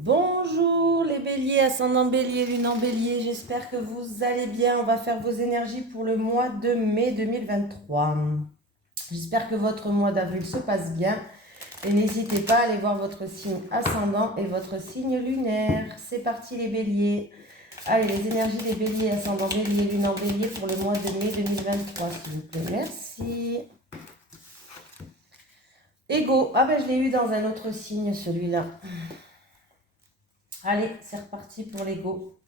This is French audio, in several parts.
Bonjour les béliers, ascendant bélier, lune en bélier, j'espère que vous allez bien. On va faire vos énergies pour le mois de mai 2023. J'espère que votre mois d'avril se passe bien et n'hésitez pas à aller voir votre signe ascendant et votre signe lunaire. C'est parti les béliers. Allez, les énergies des béliers, ascendant bélier, lune en bélier pour le mois de mai 2023, s'il vous plaît. Merci. Ego, ah ben je l'ai eu dans un autre signe celui-là. Allez, c'est reparti pour l'ego.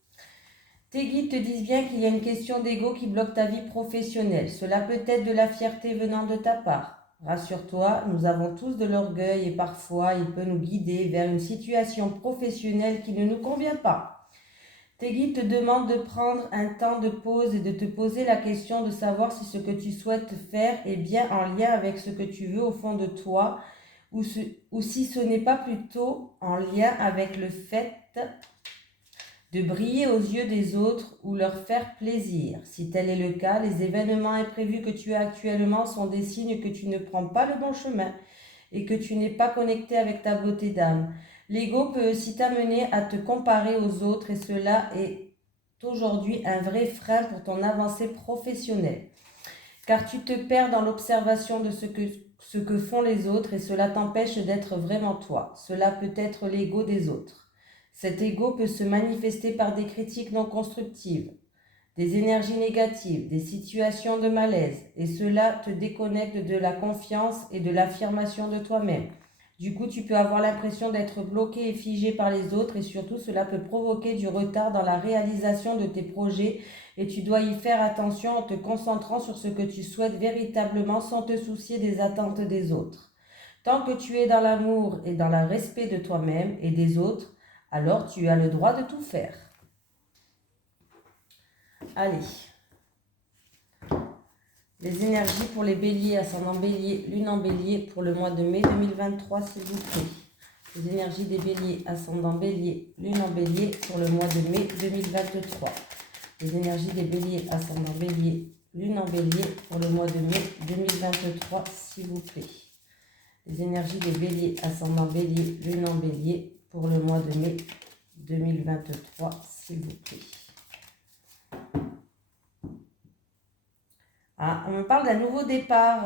Tes guides te disent bien qu'il y a une question d'ego qui bloque ta vie professionnelle. Cela peut être de la fierté venant de ta part. Rassure-toi, nous avons tous de l'orgueil et parfois il peut nous guider vers une situation professionnelle qui ne nous convient pas. Tes guides te demandent de prendre un temps de pause et de te poser la question de savoir si ce que tu souhaites faire est bien en lien avec ce que tu veux au fond de toi ou si ce n'est pas plutôt en lien avec le fait de briller aux yeux des autres ou leur faire plaisir. Si tel est le cas, les événements imprévus que tu as actuellement sont des signes que tu ne prends pas le bon chemin et que tu n'es pas connecté avec ta beauté d'âme. L'ego peut aussi t'amener à te comparer aux autres et cela est aujourd'hui un vrai frein pour ton avancée professionnelle. Car tu te perds dans l'observation de ce que font les autres et cela t'empêche d'être vraiment toi. Cela peut être l'ego des autres. Cet ego peut se manifester par des critiques non constructives, des énergies négatives, des situations de malaise, et cela te déconnecte de la confiance et de l'affirmation de toi-même. Du coup, tu peux avoir l'impression d'être bloqué et figé par les autres et surtout cela peut provoquer du retard dans la réalisation de tes projets et tu dois y faire attention en te concentrant sur ce que tu souhaites véritablement sans te soucier des attentes des autres. Tant que tu es dans l'amour et dans le respect de toi-même et des autres, alors tu as le droit de tout faire. Allez. Les énergies pour les béliers, ascendant bélier, lune en bélier pour le mois de mai 2023, s'il vous plaît. Les énergies des béliers, ascendant bélier, lune en bélier pour le mois de mai 2023. Les énergies des béliers, ascendant bélier, lune en bélier pour le mois de mai 2023, s'il vous plaît. Les énergies des béliers, ascendant bélier, lune en bélier pour le mois de mai 2023, s'il vous plaît. Ah, on me parle d'un nouveau départ,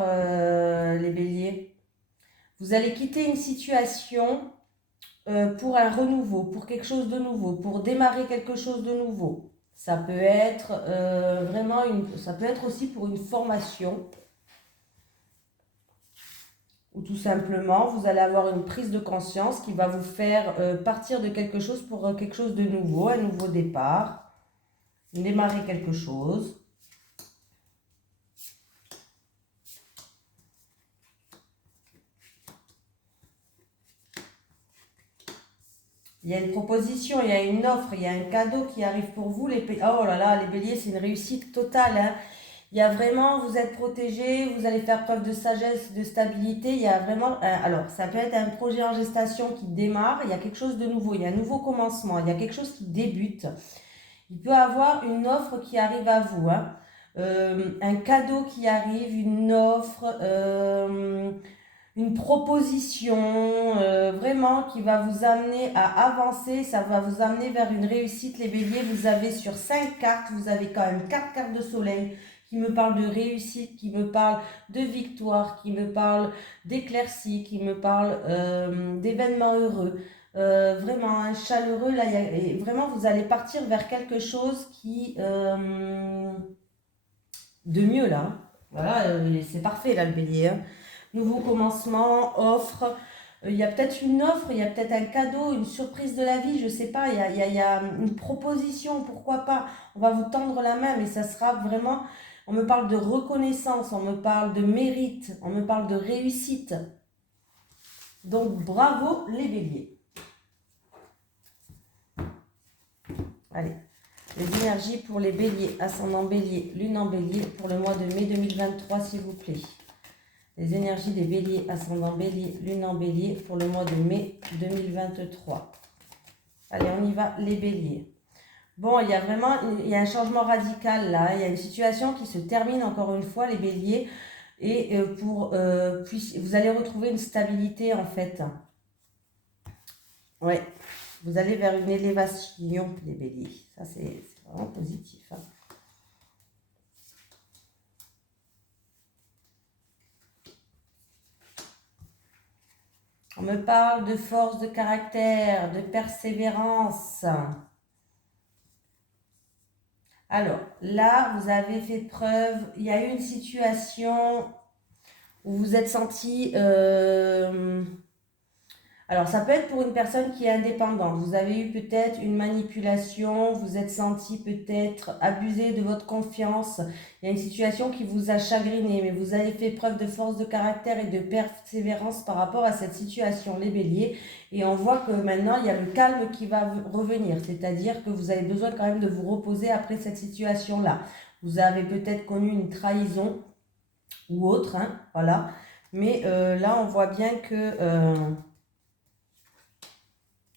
les béliers. Vous allez quitter une situation pour un renouveau, pour quelque chose de nouveau, pour démarrer quelque chose de nouveau. Ça peut être ça peut être aussi pour une formation. Ou tout simplement, vous allez avoir une prise de conscience qui va vous faire partir de quelque chose pour quelque chose de nouveau, un nouveau départ, démarrer quelque chose. Il y a une proposition, il y a une offre, il y a un cadeau qui arrive pour vous. Oh là là, les béliers, c'est une réussite totale, hein. Il y a vraiment, vous êtes protégés, vous allez faire preuve de sagesse, de stabilité. Il y a vraiment, alors ça peut être un projet en gestation qui démarre, il y a quelque chose de nouveau, il y a un nouveau commencement, il y a quelque chose qui débute. Il peut y avoir une offre qui arrive à vous, hein. Un cadeau qui arrive, une offre, une proposition vraiment qui va vous amener à avancer, ça va vous amener vers une réussite. Les béliers, vous avez sur 5 cartes, vous avez quand même 4 cartes de soleil qui me parlent de réussite, qui me parlent de victoire, qui me parlent d'éclaircie, qui me parlent d'événements heureux. Vraiment un chaleureux, là, et vraiment vous allez partir vers quelque chose qui de mieux là. Voilà, c'est parfait là le bélier, hein. Nouveau commencement, offre. Il y a peut-être une offre, il y a peut-être un cadeau, une surprise de la vie, je sais pas. Il y a une proposition, pourquoi pas. On va vous tendre la main, mais ça sera vraiment. On me parle de reconnaissance, on me parle de mérite, on me parle de réussite. Donc bravo les béliers. Allez. Les énergies pour les béliers, ascendant bélier, lune en bélier pour le mois de mai 2023, s'il vous plaît. Les énergies des béliers, ascendant bélier, lune en bélier pour le mois de mai 2023. Allez, on y va, les béliers. Bon, il y a un changement radical là. Il y a une situation qui se termine encore une fois, les béliers. Et puis vous allez retrouver une stabilité en fait. Ouais. Vous allez vers une élévation, les béliers. Ça, c'est vraiment positif. Hein. On me parle de force de caractère, de persévérance. Alors, là, vous avez fait preuve, il y a eu une situation où vous êtes senti... alors, ça peut être pour une personne qui est indépendante. Vous avez eu peut-être une manipulation, vous êtes senti peut-être abusé de votre confiance. Il y a une situation qui vous a chagriné, mais vous avez fait preuve de force de caractère et de persévérance par rapport à cette situation, les béliers. Et on voit que maintenant, il y a le calme qui va revenir. C'est-à-dire que vous avez besoin quand même de vous reposer après cette situation-là. Vous avez peut-être connu une trahison ou autre, hein, voilà. Mais là, on voit bien que...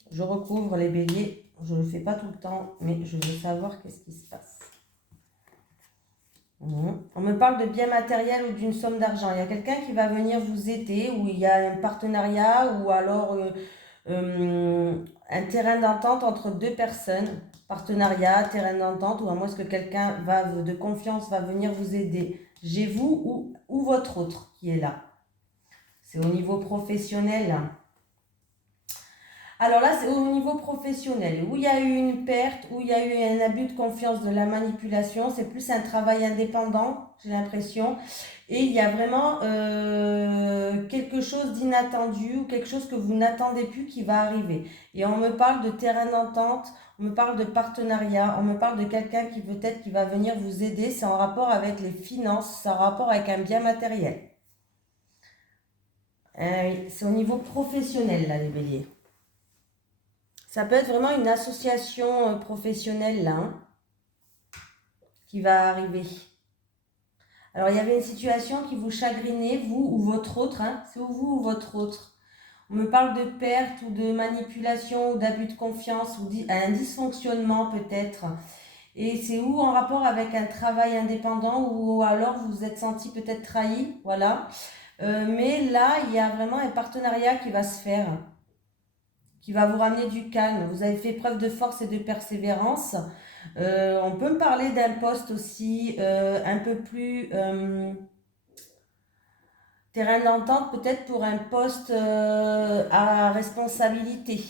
je recouvre les béliers. Je ne le fais pas tout le temps, mais je veux savoir qu'est-ce qui se passe. On me parle de biens matériels ou d'une somme d'argent. Il y a quelqu'un qui va venir vous aider, ou il y a un partenariat, ou alors un terrain d'entente entre deux personnes. Partenariat, terrain d'entente, ou à moins que quelqu'un de confiance va venir vous aider. J'ai vous ou votre autre qui est là. C'est au niveau professionnel. Alors là, c'est au niveau professionnel, où il y a eu une perte, où il y a eu un abus de confiance, de la manipulation. C'est plus un travail indépendant, j'ai l'impression. Et il y a vraiment quelque chose d'inattendu ou quelque chose que vous n'attendez plus qui va arriver. Et on me parle de terrain d'entente, on me parle de partenariat, on me parle de quelqu'un qui peut-être qui va venir vous aider. C'est en rapport avec les finances, c'est en rapport avec un bien matériel. Oui, c'est au niveau professionnel, là, les béliers. Ça peut être vraiment une association professionnelle là, hein, qui va arriver. Alors, il y avait une situation qui vous chagrinait, vous ou votre autre. Hein, c'est vous ou votre autre. On me parle de perte ou de manipulation ou d'abus de confiance ou un dysfonctionnement peut-être. Et c'est ou en rapport avec un travail indépendant ou alors vous vous êtes senti peut-être trahi. Voilà. Mais là, il y a vraiment un partenariat qui va se faire, qui va vous ramener du calme. Vous avez fait preuve de force et de persévérance. On peut me parler d'un poste aussi un peu plus terrain d'entente, peut-être pour un poste à responsabilité.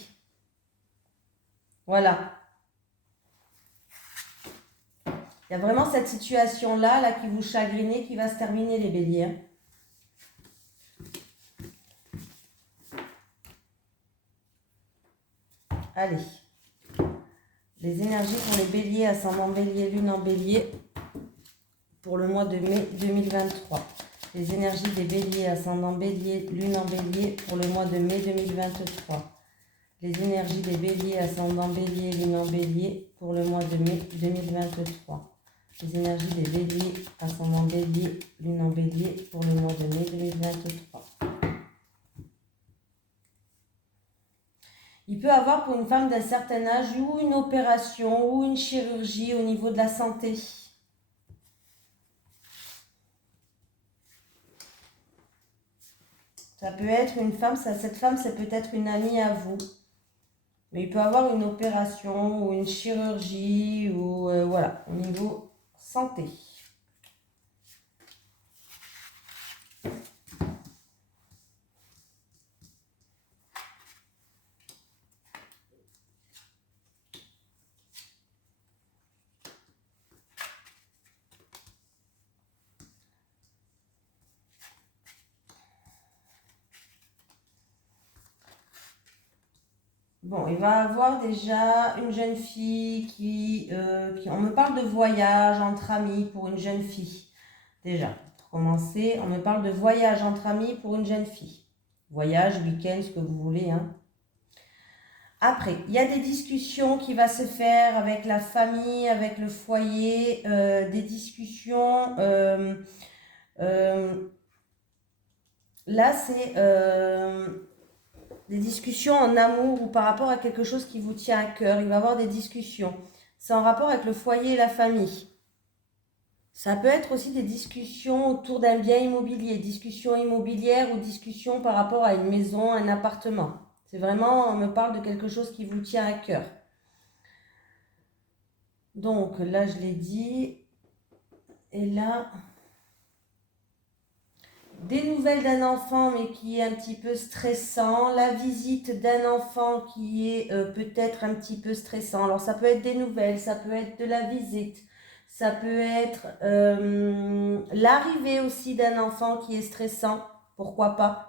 Voilà. Il y a vraiment cette situation-là là, qui vous chagrinait, qui va se terminer, les béliers. Hein. Allez. Les énergies pour les béliers, ascendant bélier, lune en bélier, pour le mois de mai 2023. Les énergies des béliers, ascendant bélier, lune en bélier, pour le mois de mai 2023. Les énergies des béliers, ascendant bélier, lune en bélier, pour le mois de mai 2023. Les énergies des béliers, ascendant bélier, lune en bélier, pour le mois de mai 2023. Il peut avoir pour une femme d'un certain âge ou une opération ou une chirurgie au niveau de la santé. Ça peut être une femme, cette femme c'est peut-être une amie à vous. Mais il peut avoir une opération ou une chirurgie ou voilà, au niveau santé. Bon, il va avoir déjà une jeune fille on me parle de voyage entre amis pour une jeune fille. Déjà, pour commencer, on me parle de voyage entre amis pour une jeune fille. Voyage, week-end, ce que vous voulez. Hein. Après, il y a des discussions qui vont se faire avec la famille, avec le foyer, des discussions. Là, c'est des discussions en amour ou par rapport à quelque chose qui vous tient à cœur. Il va y avoir des discussions. C'est en rapport avec le foyer et la famille. Ça peut être aussi des discussions autour d'un bien immobilier, discussions immobilières ou discussions par rapport à une maison, un appartement. C'est vraiment, on me parle de quelque chose qui vous tient à cœur. Donc là, je l'ai dit. Et là, des nouvelles d'un enfant, mais qui est un petit peu stressant. La visite d'un enfant qui est peut-être un petit peu stressant. Alors, ça peut être des nouvelles, ça peut être de la visite. Ça peut être l'arrivée aussi d'un enfant qui est stressant. Pourquoi pas?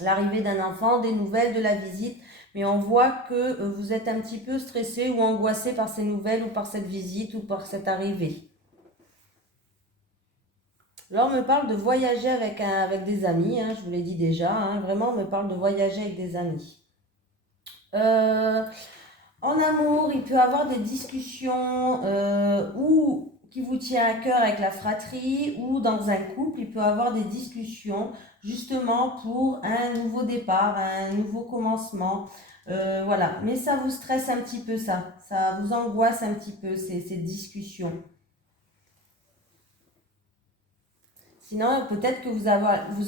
L'arrivée d'un enfant, des nouvelles, de la visite. Mais on voit que vous êtes un petit peu stressé ou angoissé par ces nouvelles ou par cette visite ou par cette arrivée. Là, on me parle de voyager avec des amis, hein, je vous l'ai dit déjà. Hein, vraiment, on me parle de voyager avec des amis. Euh, En amour, il peut y avoir des discussions ou qui vous tient à cœur avec la fratrie, ou dans un couple, il peut y avoir des discussions justement pour un nouveau départ, un nouveau commencement. Voilà, mais ça vous stresse un petit peu, ça vous angoisse un petit peu ces discussions. Sinon, peut-être que vous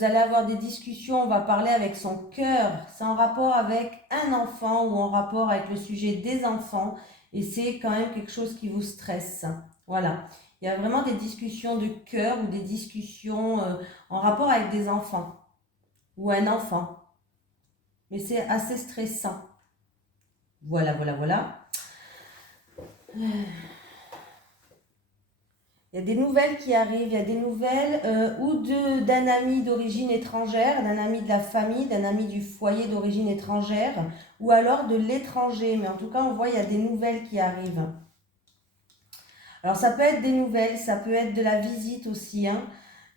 allez avoir des discussions, on va parler avec son cœur. C'est en rapport avec un enfant ou en rapport avec le sujet des enfants. Et c'est quand même quelque chose qui vous stresse. Voilà. Il y a vraiment des discussions de cœur ou des discussions en rapport avec des enfants ou un enfant. Mais c'est assez stressant. Voilà, voilà, voilà. Il y a des nouvelles qui arrivent, il y a des nouvelles d'un ami d'origine étrangère, d'un ami de la famille, d'un ami du foyer d'origine étrangère, ou alors de l'étranger. Mais en tout cas, on voit il y a des nouvelles qui arrivent. Alors ça peut être des nouvelles, ça peut être de la visite aussi, hein,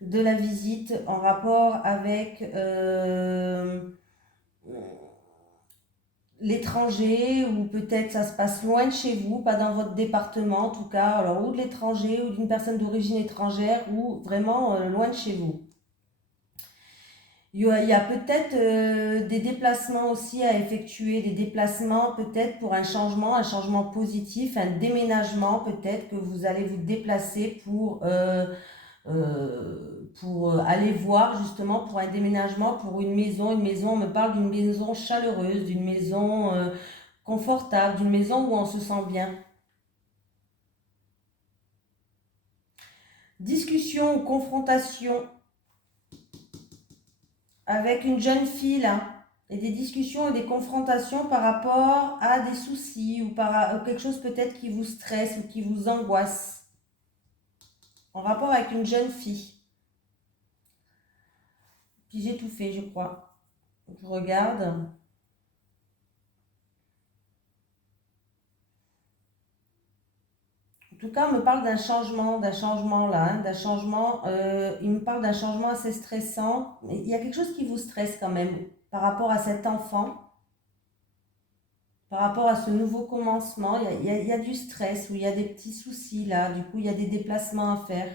de la visite en rapport avec l'étranger, ou peut-être ça se passe loin de chez vous, pas dans votre département en tout cas, alors ou de l'étranger ou d'une personne d'origine étrangère, ou vraiment loin de chez vous. Il y a peut-être des déplacements aussi à effectuer, des déplacements peut-être pour un changement positif, un déménagement peut-être que vous allez vous déplacer pour aller voir justement pour un déménagement, pour une maison, on me parle d'une maison chaleureuse, d'une maison confortable, d'une maison où on se sent bien. Discussion ou confrontation avec une jeune fille là, et des discussions et des confrontations par rapport à des soucis ou par quelque chose peut-être qui vous stresse ou qui vous angoisse, en rapport avec une jeune fille. Puis j'ai tout fait, je crois. Je regarde. En tout cas, on me parle d'un changement là, hein, d'un changement. Il me parle d'un changement assez stressant. Mais il y a quelque chose qui vous stresse quand même par rapport à cet enfant, par rapport à ce nouveau commencement. Il y a du stress ou il y a des petits soucis là. Du coup, il y a des déplacements à faire.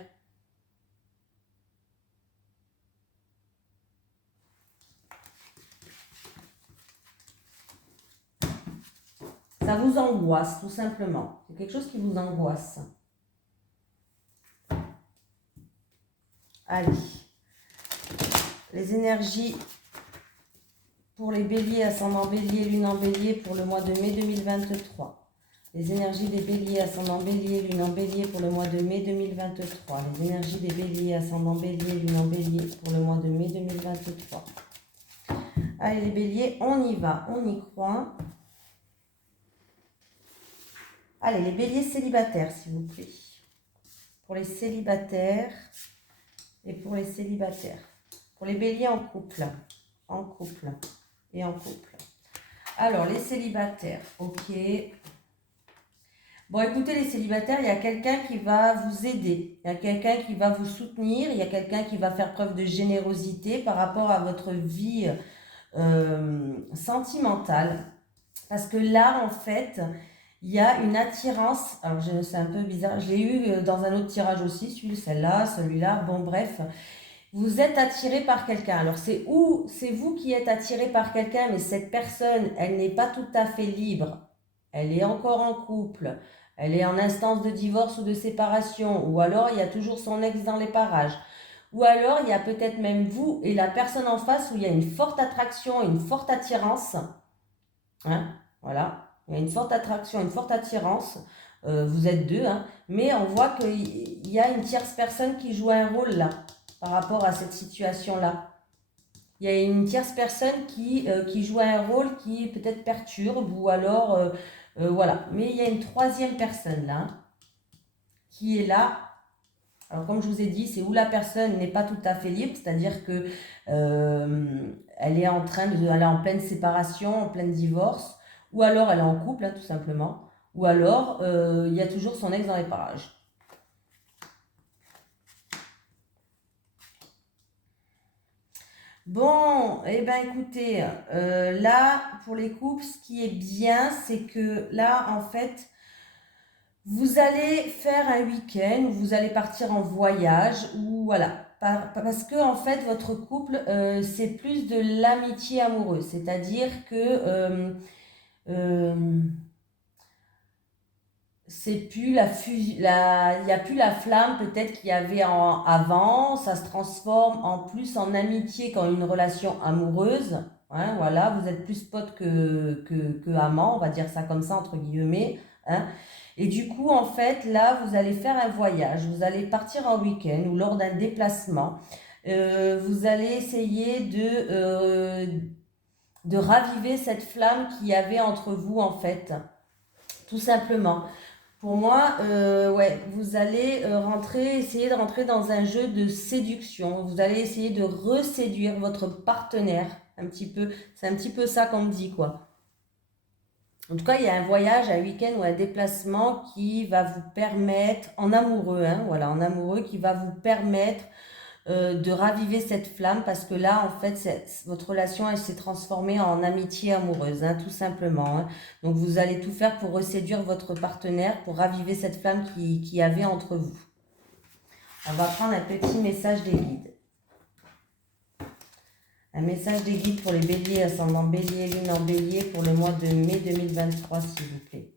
Ça vous angoisse, tout simplement. C'est quelque chose qui vous angoisse. Allez. Les énergies pour les béliers, ascendant bélier, lune en bélier pour le mois de mai 2023. Les énergies des béliers, ascendant bélier, lune en bélier pour le mois de mai 2023. Les énergies des béliers, ascendant bélier, lune en bélier pour le mois de mai 2023. Allez les béliers, on y va, on y croit. Allez, les béliers célibataires, s'il vous plaît. Pour les célibataires et pour les célibataires. Pour les béliers en couple et en couple. Alors, les célibataires, ok. Bon, écoutez, les célibataires, il y a quelqu'un qui va vous aider. Il y a quelqu'un qui va vous soutenir. Il y a quelqu'un qui va faire preuve de générosité par rapport à votre vie sentimentale. Parce que là, en fait, il y a une attirance. Alors, c'est un peu bizarre. Je l'ai eu dans un autre tirage aussi, celui-là. Bon, bref. Vous êtes attiré par quelqu'un. Alors, c'est vous qui êtes attiré par quelqu'un, mais cette personne, elle n'est pas tout à fait libre. Elle est encore en couple. Elle est en instance de divorce ou de séparation. Ou alors, il y a toujours son ex dans les parages. Ou alors, il y a peut-être même vous et la personne en face où il y a une forte attraction, une forte attirance. Hein, voilà. Il y a une forte attraction, une forte attirance. Vous êtes deux, hein, mais on voit qu'il y a une tierce personne qui joue un rôle là, par rapport à cette situation-là. Il y a une tierce personne qui joue un rôle qui peut-être perturbe ou alors, voilà. Mais il y a une troisième personne là, qui est là. Alors comme je vous ai dit, c'est où la personne n'est pas tout à fait libre, c'est-à-dire que elle est elle est en pleine séparation, en plein divorce, ou alors elle est en couple, hein, tout simplement, ou alors il y a toujours son ex dans les parages. Bon, eh ben écoutez, là, pour les couples, ce qui est bien, c'est que là, en fait, vous allez faire un week-end, ou vous allez partir en voyage, ou voilà. Parce que, en fait, votre couple, c'est plus de l'amitié amoureuse. C'est-à-dire que euh, c'est plus il n'y a plus la flamme peut-être qu'il y avait avant, ça se transforme en plus en amitié quand une relation amoureuse, hein, voilà, vous êtes plus potes que amants, on va dire ça comme ça entre guillemets, hein. Et du coup, en fait, là, vous allez faire un voyage, vous allez partir en week-end ou lors d'un déplacement, vous allez essayer de raviver cette flamme qu'il y avait entre vous, en fait, tout simplement. Pour moi, ouais, vous allez essayer de rentrer dans un jeu de séduction. Vous allez essayer de reséduire votre partenaire un petit peu. C'est un petit peu ça qu'on me dit, quoi. En tout cas, il y a un voyage, un week-end ou un déplacement qui va vous permettre, en amoureux, hein, voilà, en amoureux, qui va vous permettre de raviver cette flamme parce que là, en fait, votre relation, elle s'est transformée en amitié amoureuse, hein, tout simplement, hein. Donc, vous allez tout faire pour reséduire votre partenaire, pour raviver cette flamme qui y avait entre vous. On va prendre un petit message des guides. Un message des guides pour les béliers, ascendant bélier, lune en bélier pour le mois de mai 2023, s'il vous plaît.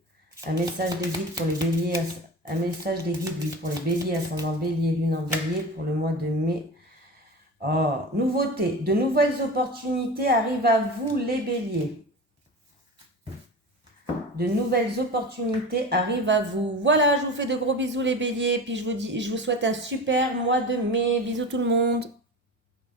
Un message des guides pour les béliers, un message des guides, oui, pour les béliers, ascendant bélier, lune en bélier pour le mois de mai. Oh, nouveauté, de nouvelles opportunités arrivent à vous les béliers. De nouvelles opportunités arrivent à vous. Voilà, je vous fais de gros bisous les béliers, puis je vous souhaite un super mois de mai. Bisous tout le monde.